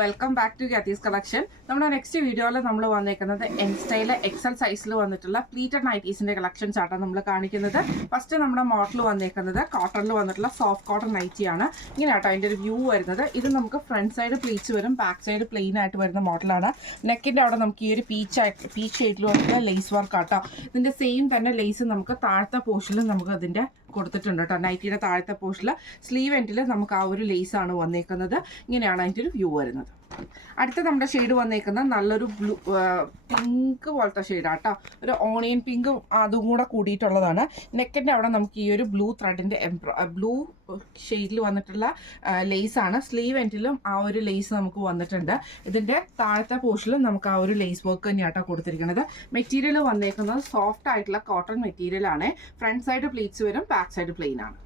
Welcome back to ഗ്യാത്തീസ് collection. നമ്മുടെ next വീഡിയോയിൽ നമ്മൾ വന്നേക്കുന്നത് എൻ സ്റ്റൈൽ എക്സൽ സൈസിൽ വന്നിട്ടുള്ള പ്ലീറ്റഡ് നൈറ്റീസിന്റെ കളക്ഷൻസ് ആട്ടോ നമ്മൾ കാണിക്കുന്നത്. ഫസ്റ്റ് നമ്മുടെ മോഡൽ വന്നേക്കുന്നത് കോട്ടണിൽ വന്നിട്ടുള്ള സോഫ്റ്റ് കോട്ടൺ നൈറ്റിയാണ്. ഇങ്ങനെ ആട്ടോ അതിൻ്റെ ഒരു വ്യൂ വരുന്നത്. ഇത് നമുക്ക് ഫ്രണ്ട് സൈഡ് പ്ലീറ്റ്സ് വരും, ബാക്ക് സൈഡ് പ്ലെയിൻ ആയിട്ട് വരുന്ന മോഡലാണ്. നെക്കിൻ്റെ അവിടെ നമുക്ക് ഈ ഒരു പീച്ച് ഷെയ്ഡിൽ വന്നിട്ടുള്ള ലേസ് വർക്ക് ആട്ടോ. ഇതിൻ്റെ സെയിം തന്നെ ലേസ് നമുക്ക് താഴത്തെ പോർഷനിൽ നമുക്ക് അതിൻ്റെ കൊടുത്തിട്ടുണ്ട് കേട്ടോ. നൈറ്റിയുടെ താഴത്തെ പോർഷനിൽ സ്ലീവ് എൻഡിൽ നമുക്ക് ആ ഒരു ലേസാണ് വന്നേക്കുന്നത്. ഇങ്ങനെയാണ് അതിൻ്റെ ഒരു വ്യൂ വരുന്നത്. അടുത്ത നമ്മുടെ ഷെയ്ഡ് വന്നേക്കുന്നത് നല്ലൊരു പിങ്ക് പോലത്തെ ഷെയ്ഡാട്ടോ. ഒരു ഓണിയൻ പിങ്ക് അതും കൂടെ കൂടിയിട്ടുള്ളതാണ്. നെക്കിൻ്റെ അവിടെ നമുക്ക് ഈ ഒരു ബ്ലൂ ത്രെഡിൻ്റെ ബ്ലൂ ഷെയ്ഡിൽ വന്നിട്ടുള്ള ലേസാണ്. സ്ലീവ് എൻഡിലും ആ ഒരു ലേസ് നമുക്ക് വന്നിട്ടുണ്ട്. ഇതിൻ്റെ താഴത്തെ പോർഷനിലും നമുക്ക് ആ ഒരു ലേസ് വർക്ക് തന്നെയാട്ടോ കൊടുത്തിരിക്കുന്നത്. മെറ്റീരിയൽ വന്നേക്കുന്നത് സോഫ്റ്റ് ആയിട്ടുള്ള കോട്ടൺ മെറ്റീരിയലാണ്. ഫ്രണ്ട് സൈഡ് പ്ലീറ്റ്സ് വരും, ബാക്ക് സൈഡ് പ്ലെയിൻ ആണ്.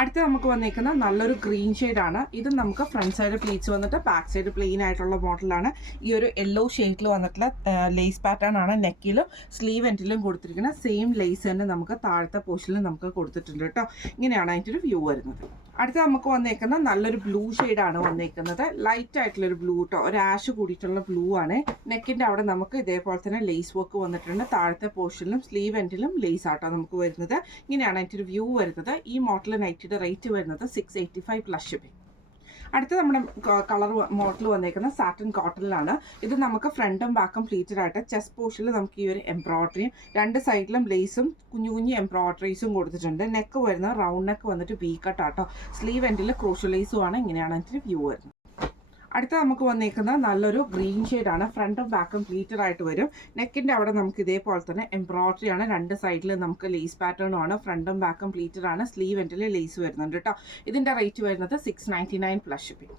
അടുത്ത് നമുക്ക് വന്നേക്കുന്ന നല്ലൊരു ഗ്രീൻ ഷെയ്ഡാണ്. ഇത് നമുക്ക് ഫ്രണ്ട് സൈഡ് പ്ലീറ്റ്സ് വന്നിട്ട് ബാക്ക് സൈഡ് പ്ലെയിൻ ആയിട്ടുള്ള മോഡലാണ്. ഈ ഒരു യെല്ലോ ഷെയ്ഡിൽ വന്നിട്ടുള്ള ലേസ് പാറ്റേൺ ആണ് നെക്കിലും സ്ലീവ് എൻഡിലും കൊടുത്തിരിക്കുന്നത്. സെയിം ലേസ് തന്നെ നമുക്ക് താഴത്തെ പോർഷനിൽ നമുക്ക് കൊടുത്തിട്ടുണ്ട് കേട്ടോ. ഇങ്ങനെയാണ് അതിൻ്റെ ഒരു വ്യൂ വരുന്നത്. അടുത്ത് നമുക്ക് വന്നേക്കുന്ന നല്ലൊരു ബ്ലൂ ഷെയ്ഡാണ് വന്നേക്കുന്നത്. ലൈറ്റ് ആയിട്ടുള്ളൊരു ബ്ലൂ കേട്ടോ, ഒരു ആഷ് കൂടിയിട്ടുള്ള ബ്ലൂ ആണ്. നെക്കിൻ്റെ അവിടെ നമുക്ക് ഇതേപോലെ തന്നെ ലേസ് വർക്ക് വന്നിട്ടുണ്ട്. താഴത്തെ പോർഷനിലും സ്ലീവ് എൻഡിലും ലേസ് ആട്ടോ നമുക്ക് വരുന്നത്. ഇങ്ങനെയാണ് അതിൻ്റെ ഒരു വ്യൂ വരുന്നത്. ഈ മോഡൽ നൈറ്റിയുടെ റേറ്റ് വരുന്നത് 685 പ്ലസ് ഷിപ്പിംഗ്. അടുത്ത നമ്മുടെ കളർ മോഡൽ വന്നേക്കുന്ന സാറ്റൻ കോട്ടണിലാണ്. ഇത് നമുക്ക് ഫ്രണ്ടും ബാക്കും പ്ലീറ്റഡ് ആയിട്ട് ചെസ്റ്റ് പോർഷനിൽ നമുക്ക് ഈ ഒരു എംബ്രോയിഡറിയും രണ്ട് സൈഡിലും ലേസും കുഞ്ഞു കുഞ്ഞു എംബ്രോയിഡറീസും കൊടുത്തിട്ടുണ്ട്. നെക്ക് വരുന്നത് റൗണ്ട് നെക്ക് വന്നിട്ട് വി കട്ടാട്ടോ. സ്ലീവ് എൻഡിൽ ക്രോഷ്യോ ലേസും ആണ്. ഇങ്ങനെയാണ് അതിൻ്റെ വ്യൂ വരുന്നത്. അടുത്ത നമുക്ക് വന്നേക്കുന്ന നല്ലൊരു ഗ്രീൻ ഷെയ്ഡാണ്. ഫ്രണ്ടും ബാക്കും പ്ലീറ്റഡ് ആയിട്ട് വരും. നെക്കിൻ്റെ അവിടെ നമുക്ക് ഇതേപോലെ തന്നെ എംബ്രോയിഡറി ആണ്. രണ്ട് സൈഡിൽ നമുക്ക് ലേസ് പാറ്റേണും ആണ്. ഫ്രണ്ടും ബാക്കും പ്ലീറ്റഡ് ആണ്. സ്ലീവ് എൻഡിൽ ലേസ് വരുന്നുണ്ട് കേട്ടോ. ഇതിൻ്റെ റേറ്റ് വരുന്നത് 699 പ്ലസ് ഷിപ്പിംഗ്.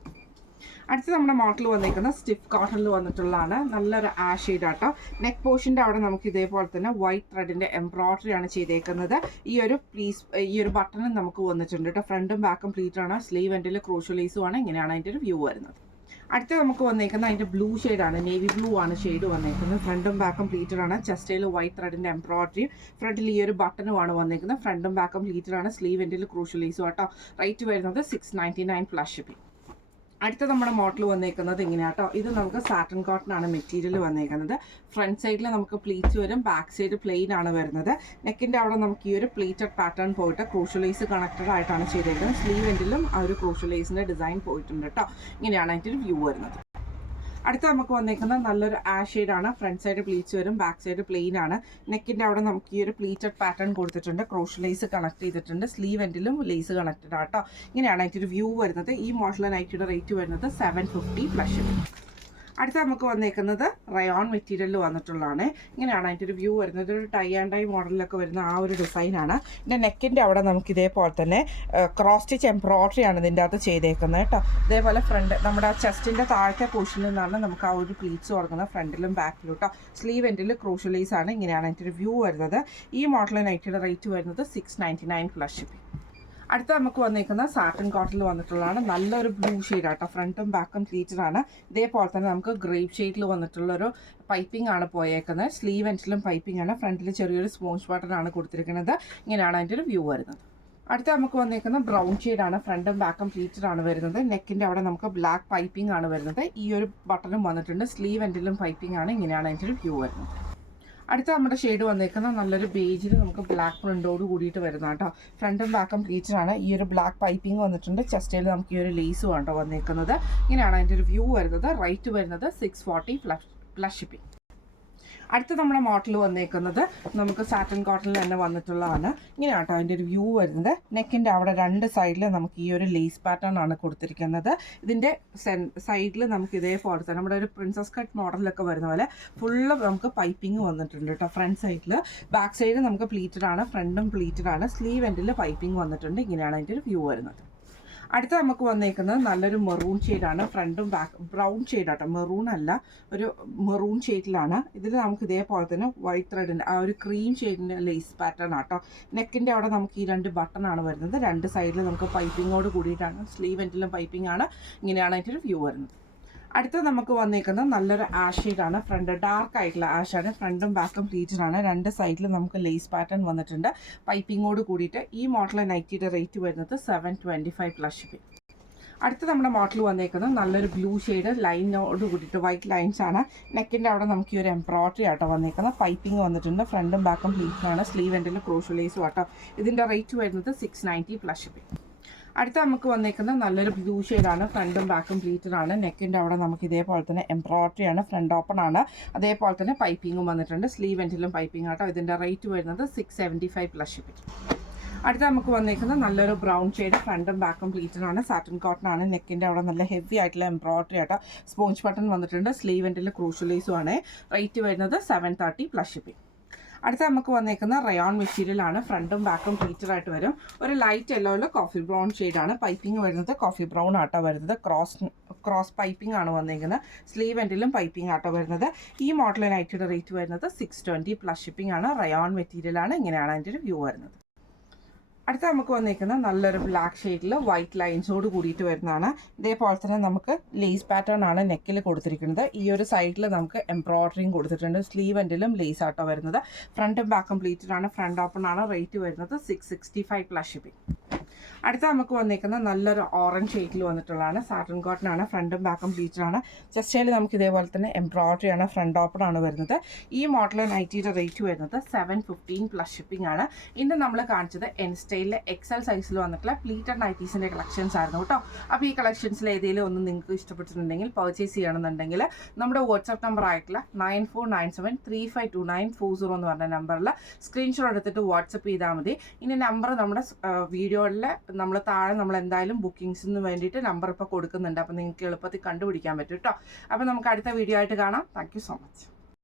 അടുത്ത് നമ്മുടെ മോഡൽ വന്നേക്കുന്ന സ്റ്റിഫ് കോട്ടണിൽ വന്നിട്ടുള്ളതാണ്. നല്ലൊരു ആഷ് ഷെയ്ഡാട്ടോ. നെക്ക് പോർഷൻ്റെ അവിടെ നമുക്ക് ഇതേപോലെ തന്നെ വൈറ്റ് ത്രെഡിൻ്റെ എംബ്രോയിഡറി ആണ് ചെയ്തേക്കുന്നത്. ഈ ഒരു ബട്ടണും നമുക്ക് വന്നിട്ടുണ്ട് കേട്ടോ. ഫ്രണ്ടും ബാക്കും പ്ലീറ്റഡ് ആണ്. സ്ലീവ് എൻഡിൽ ക്രോഷ്യോ ലേസും ആണ്. ഇങ്ങനെയാണ് അതിൻ്റെ ഒരു വ്യൂ വരുന്നത്. അടുത്ത നമുക്ക് വന്നേക്കുന്നത് അതിൻ്റെ ബ്ലൂ ഷെയ്ഡാണ്. നേവി ബ്ലൂ ആണ് ഷെയ്ഡ് വന്നേക്കുന്നത്. ഫ്രണ്ടും ബാക്കും പ്ലീറ്റഡ് ആണ്. ചെസ്റ്റയിൽ വൈറ്റ് ത്രെഡിൻ്റെ എംബ്രോയിഡറി. ഫ്രണ്ടിൽ ഈ ഒരു ബട്ടണുമാണ് വന്നേക്കുന്നത്. ഫ്രണ്ടും ബാക്കും പ്ലീറ്റഡ് ആണ്. സ്ലീവ് എൻഡിൽ ക്രോഷ്യോ ലേസും ആട്ടോ. റേറ്റ് വരുന്നത് 699 പ്ലസ് ഷിപ്പിംഗ്. അടുത്ത നമ്മുടെ മോഡൽ വന്നേക്കുന്നത് ഇങ്ങനെയാട്ടോ. ഇത് നമുക്ക് സാറ്റൻ കോട്ടൺ ആണ് മെറ്റീരിയൽ വന്നേക്കുന്നത്. ഫ്രണ്ട് സൈഡിൽ നമുക്ക് പ്ലീറ്റ്സ് വരും, ബാക്ക് സൈഡ് പ്ലെയിൻ ആണ് വരുന്നത്. നെക്കിൻ്റെ അവിടെ നമുക്ക് ഈ ഒരു പ്ലീറ്റഡ് പാറ്റേൺ പോയിട്ട് ക്രോഷ്യോ ലേസ് കണക്റ്റഡ് ആയിട്ടാണ് ചെയ്തേക്കുന്നത്. സ്ലീവ് എൻഡിലും ആ ഒരു ക്രോഷ്യോ ലേസിൻ്റെ ഡിസൈൻ പോയിട്ടുണ്ട് കേട്ടോ. ഇങ്ങനെയാണ് അതിൻ്റെ ഒരു വ്യൂ വരുന്നത്. അടുത്ത നമുക്ക് വന്നേക്കുന്നത് നല്ലൊരു ആഷ് ഷെയ്ഡാണ്. ഫ്രണ്ട് സൈഡ് പ്ലീറ്റ്സ് വരും, ബാക്ക് സൈഡ് പ്ലെയിൻ ആണ്. നെക്കിൻ്റെ അവിടെ നമുക്ക് ഈ ഒരു പ്ലീറ്റഡ് പാറ്റേൺ കൊടുത്തിട്ടുണ്ട്. ക്രോഷ്യോ ലേസ് കണക്ട് ചെയ്തിട്ടുണ്ട്. സ്ലീവ് എൻഡിലും ലേസ് കണക്റ്റഡ് ആട്ടോ. ഇങ്ങനെയാണ് അതിൻ്റെ ഒരു വ്യൂ വരുന്നത്. ഈ മോഡൽ നൈറ്റിയുടെ റേറ്റ് വരുന്നത് 750 പ്ലസ് ഷിപ്പിംഗ്. അടുത്ത നമുക്ക് വന്നേക്കുന്നത് റയോൺ മെറ്റീരിയലിൽ വന്നിട്ടുള്ളതാണ്. ഇങ്ങനെയാണ് അതിൻ്റെ ഒരു വ്യൂ വരുന്നത്. ഒരു ടൈ ആൻഡ് ഡൈ മോഡലിലൊക്കെ വരുന്ന ആ ഒരു ഡിസൈനാണ്. ഇതിൻ്റെ നെക്കിൻ്റെ അവിടെ നമുക്ക് ഇതേപോലെ തന്നെ ക്രോസ് സ്റ്റിച്ച് എംബ്രോയിഡറി ആണ് ഇതിൻ്റെ അകത്ത് ചെയ്തേക്കുന്നത് കേട്ടോ. ഇതേപോലെ ഫ്രണ്ട് നമ്മുടെ ചെസ്റ്റിൻ്റെ താഴത്തെ പോർഷനിൽ നിന്നാണ് നമുക്ക് ആ ഒരു പ്ലീറ്റ്സ് കൊടുക്കുന്നത്. ഫ്രണ്ടിലും ബാക്കിലും കേട്ടോ. സ്ലീവ് എൻഡിൽ ക്രോഷ്യോ ലേസ് ആണ്. ഇങ്ങനെയാണ് അതിൻ്റെ ഒരു വ്യൂ വരുന്നത്. ഈ മോഡൽ നൈറ്റിയുടെ റേറ്റ് വരുന്നത് 699 പ്ലസ് ഷിപ്പിംഗ്. അടുത്ത നമുക്ക് വന്നേക്കുന്ന സാറ്റൻ കോട്ടണിൽ വന്നിട്ടുള്ളതാണ്. നല്ലൊരു ബ്ലൂ ഷെയ്ഡാട്ടോ. ഫ്രണ്ടും ബാക്കും പ്ലീറ്റഡ് ആണ്. ഇതേപോലെ തന്നെ നമുക്ക് ഗ്രേപ്പ് ഷെയ്ഡിൽ വന്നിട്ടുള്ളൊരു പൈപ്പിംഗ് ആണ് പോയേക്കുന്നത്. സ്ലീവ് എൻഡിലും പൈപ്പിംഗ് ആണ്. ഫ്രണ്ടിൽ ചെറിയൊരു സ്പോഞ്ച് ബട്ടൺ ആണ് കൊടുത്തിരിക്കുന്നത്. ഇങ്ങനെയാണ് അതിൻ്റെ ഒരു വ്യൂ വരുന്നത്. അടുത്ത നമുക്ക് വന്നേക്കുന്ന ബ്രൗൺ ഷെയ്ഡാണ്. ഫ്രണ്ടും ബാക്കും പ്ലീറ്റഡ് ആണ് വരുന്നത്. നെക്കിൻ്റെ അവിടെ നമുക്ക് ബ്ലാക്ക് പൈപ്പിംഗ് ആണ് വരുന്നത്. ഈ ഒരു ബട്ടണും വന്നിട്ടുണ്ട്. സ്ലീവ് എൻഡിലും പൈപ്പിംഗ് ആണ്. ഇങ്ങനെയാണ് അതിൻ്റെ ഒരു വ്യൂ വരുന്നത്. അടുത്ത നമ്മുടെ ഷെയ്ഡ് വന്നേക്കുന്ന നല്ലൊരു ബേജിൽ നമുക്ക് ബ്ലാക്ക് പ്രിൻ്റോട് കൂടിയിട്ട് വരുന്ന കേട്ടോ. ഫ്രണ്ടും ബാക്കും പ്ലീറ്റഡ് ആണ്. ഈ ഒരു ബ്ലാക്ക് പൈപ്പിംഗ് വന്നിട്ടുണ്ട്. ചെസ്റ്റയിൽ നമുക്ക് ഈ ഒരു ലേസും കേട്ടോ വന്നേക്കുന്നത്. ഇങ്ങനെയാണ് അതിൻ്റെ ഒരു വ്യൂ വരുന്നത്. റേറ്റ് വരുന്നത് 640 പ്ലസ് ഷിപ്പിംഗ്. അടുത്ത നമ്മുടെ മോഡൽ വന്നേക്കുന്നത് നമുക്ക് സാറ്റൻ കോട്ടണിൽ തന്നെ വന്നിട്ടുള്ളതാണ്. ഇങ്ങനെയാണ് കേട്ടോ അതിൻ്റെ ഒരു വ്യൂ വരുന്നത്. നെക്കിൻ്റെ അവിടെ രണ്ട് സൈഡിൽ നമുക്ക് ഈ ഒരു ലേസ് പാറ്റേൺ ആണ് കൊടുത്തിരിക്കുന്നത്. ഇതിൻ്റെ സൈഡിൽ നമുക്ക് ഇതേപോലെ തന്നെ നമ്മുടെ ഒരു പ്രിൻസസ് കട്ട് മോഡലൊക്കെ വരുന്ന പോലെ ഫുള്ള് നമുക്ക് പൈപ്പിംഗ് വന്നിട്ടുണ്ട് കേട്ടോ. ഫ്രണ്ട് സൈഡിൽ, ബാക്ക് സൈഡ് നമുക്ക് പ്ലീറ്റഡ് ആണ്. ഫ്രണ്ടും പ്ലീറ്റഡ് ആണ്. സ്ലീവ് എൻഡിൽ പൈപ്പിംഗ് വന്നിട്ടുണ്ട്. ഇങ്ങനെയാണ് അതിൻ്റെ ഒരു വ്യൂ വരുന്നത്. അടുത്ത നമുക്ക് വന്നേക്കുന്നത് നല്ലൊരു മെറൂൺ ഷെയ്ഡാണ്. ഫ്രണ്ടും ബാക്ക് ബ്രൗൺ ഷെയ്ഡാട്ടോ, മെറൂൺ അല്ല, ഒരു മെറൂൺ ഷെയ്ഡിലാണ്. ഇതിൽ നമുക്ക് ഇതേപോലെ തന്നെ വൈറ്റ് ത്രെഡിൻ്റെ ആ ഒരു ക്രീം ഷെയ്ഡിൻ്റെ ലേസ് പാറ്റേൺ ആട്ടോ. നെക്കിൻ്റെ അവിടെ നമുക്ക് ഈ രണ്ട് ബട്ടൺ ആണ് വരുന്നത്. രണ്ട് സൈഡിൽ നമുക്ക് പൈപ്പിങ്ങോട് കൂടിയിട്ടാണ്. സ്ലീവ് എൻഡിലും പൈപ്പിംഗ് ആണ്. ഇങ്ങനെയാണ് അതിൻ്റെ ഒരു വ്യൂ വരുന്നത്. അടുത്ത നമുക്ക് വന്നേക്കുന്നത് നല്ലൊരു ആഷ് ഷെയ്ഡാണ്. ഫ്രണ്ട് ഡാർക്ക് ആയിട്ടുള്ള ആഷാണ്. ഫ്രണ്ടും ബാക്കും പ്ലീറ്റഡ് ആണ്. രണ്ട് സൈഡിൽ നമുക്ക് ലേസ് പാറ്റേൺ വന്നിട്ടുണ്ട് പൈപ്പിങ്ങോട് കൂടിയിട്ട്. ഈ മോഡൽ നൈറ്റിയുടെ റേറ്റ് വരുന്നത് 725 പ്ലസ് ഷിപ്പിംഗ്. അടുത്ത നമ്മുടെ മോഡൽ വന്നേക്കുന്നത് നല്ലൊരു ബ്ലൂ ഷെയ്ഡ് ലൈനോട് കൂടിയിട്ട് വൈറ്റ് ലൈൻസ് ആണ്. നെക്കിൻ്റെ അവിടെ നമുക്ക് ഈ ഒരു എംബ്രോയിഡറി ആട്ടോ വന്നേക്കുന്നത്. പൈപ്പിംഗ് വന്നിട്ടുണ്ട്. ഫ്രണ്ടും ബാക്കും പ്ലീറ്റാണ്. സ്ലീവ് എൻഡിൽ ക്രോഷ് ലേസും ആട്ടോ. ഇതിൻ്റെ റേറ്റ് വരുന്നത് 690 പ്ലസ് ഷിപ്പിംഗ്. അടുത്ത നമുക്ക് വന്നേക്കുന്ന നല്ലൊരു ബ്ലൂ ഷെയ്ഡാണ്. ഫ്രണ്ടും ബാക്കും പ്ലീറ്റഡാണ്. നെക്കിൻ്റെ അവിടെ നമുക്ക് ഇതേപോലെ തന്നെ എംബ്രോയിഡറി ആണ്. ഫ്രണ്ട് ഓപ്പൺ ആണ്. അതേപോലെ തന്നെ പൈപ്പിങ്ങും വന്നിട്ടുണ്ട്. സ്ലീവ് എൻഡിലും പൈപ്പിംഗ് ആട്ടോ. ഇതിൻ്റെ റേറ്റ് വരുന്നത് 675 പ്ലസ് ഷിപ്പിംഗ്. അടുത്ത നമുക്ക് വന്നേക്കുന്നത് നല്ലൊരു ബ്രൗൺ ഷെയ്ഡ്. ഫ്രണ്ടും ബാക്കും പ്ലീറ്റഡാണ്. സാറ്റിൻ കോട്ടൺ ആണ്. നെക്കിൻ്റെ അവിടെ നല്ല ഹെവി ആയിട്ടുള്ള എംബ്രോയിഡറി ആട്ടോ. സ്പോഞ്ച് ബട്ടൺ വന്നിട്ടുണ്ട്. സ്ലീവ് എൻഡിൽ ക്രൂഷ്യൽ ലേസും ആണ്. റേറ്റ് വരുന്നത് 730 പ്ലസ് ഷിപ്പിംഗ്. അടുത്ത നമുക്ക് വന്നേക്കുന്ന റയോൺ മെറ്റീരിയൽ ആണ്. ഫ്രണ്ടും ബാക്കും പ്ലീറ്റഡായിട്ട് വരും. ഒരു ലൈറ്റ് യെല്ലോയിൽ കോഫി ബ്രൗൺ ഷെയ്ഡാണ്. പൈപ്പിംഗ് വരുന്നത് കോഫി ബ്രൗൺ ആട്ടോ വരുന്നത്. ക്രോസ് പൈപ്പിംഗ് ആണ് വന്നേക്കുന്നത്. സ്ലീവ് എൻഡിലും പൈപ്പിംഗ് ആട്ടോ വരുന്നത്. ഈ മോഡൽ നൈറ്റിയുടെ റേറ്റ് വരുന്നത് 620 പ്ലസ് ഷിപ്പിംഗ് ആണ്. റയോൺ മെറ്റീരിയൽ ആണ്. ഇങ്ങനെയാണ് അതിൻ്റെ ഒരു വ്യൂ വരുന്നത്. അടുത്ത നമുക്ക് വന്നേക്കുന്ന നല്ലൊരു ബ്ലാക്ക് ഷെയ്ഡിൽ വൈറ്റ് ലൈൻസോട് കൂടിയിട്ട് വരുന്നതാണ്. ഇതേപോലെ തന്നെ നമുക്ക് ലേസ് പാറ്റേൺ ആണ് നെക്കിൽ കൊടുത്തിരിക്കുന്നത്. ഈ ഒരു സൈഡിൽ നമുക്ക് എംബ്രോയിഡറിയും കൊടുത്തിട്ടുണ്ട്. സ്ലീവ് എൻഡിലും ലേസ് ആട്ടോ വരുന്നത്. ഫ്രണ്ടും ബാക്കും പ്ലീറ്റഡ് ആണ്. ഫ്രണ്ട് ഓപ്പൺ ആണ്. റേറ്റ് വരുന്നത് 665 പ്ലസ് ഷിപ്പിംഗ്. അടുത്ത നമുക്ക് വന്നേക്കുന്ന നല്ലൊരു ഓറഞ്ച് ഷെയ്ഡിൽ വന്നിട്ടുള്ളതാണ്. സാറ്റൻ കോട്ടൺ ആണ്. ഫ്രണ്ടും ബാക്കും പ്ലീറ്റഡ് ആണ്. ചെസ്റ്റയിൽ നമുക്ക് ഇതേപോലെ തന്നെ എംബ്രോയിഡറി ആണ്. ഫ്രണ്ട് ഓപ്പൺ ആണ് വരുന്നത്. ഈ മോഡൽ നൈറ്റിയുടെ റേറ്റ് വരുന്നത് 715 പ്ലസ് ഷിപ്പിംഗ് ആണ്. ഇന്ന് നമ്മൾ കാണിച്ചത് എൻ സ്റ്റൈലിലെ എക്സൽ സൈസിൽ വന്നിട്ടുള്ള പ്ലീറ്റഡ് നൈറ്റീസിൻ്റെ കളക്ഷൻസ് ആയിരുന്നു കേട്ടോ. അപ്പോൾ ഈ കളക്ഷൻസിൽ ഏതെങ്കിലും ഒന്ന് നിങ്ങൾക്ക് ഇഷ്ടപ്പെട്ടിട്ടുണ്ടെങ്കിൽ പർച്ചേസ് ചെയ്യണമെന്നുണ്ടെങ്കിൽ നമ്മുടെ വാട്സാപ്പ് നമ്പർ ആയിട്ടുള്ള 9497352940 എന്ന് പറഞ്ഞ നമ്പറിൽ സ്ക്രീൻഷോട്ട് എടുത്തിട്ട് വാട്സപ്പ് ചെയ്താൽ മതി. ഇനി നമ്പർ നമ്മുടെ വീഡിയോയിൽ നമ്മൾ താഴെ നമ്മൾ എന്തായാലും ബുക്കിംഗ്സിന് വേണ്ടിയിട്ട് നമ്പർ ഇപ്പോൾ കൊടുക്കുന്നുണ്ട്. അപ്പോൾ നിങ്ങൾക്ക് എളുപ്പത്തിൽ കണ്ടുപിടിക്കാൻ പറ്റും കേട്ടോ. അപ്പോൾ നമുക്ക് അടുത്ത വീഡിയോ ആയിട്ട് കാണാം. Thank you so much.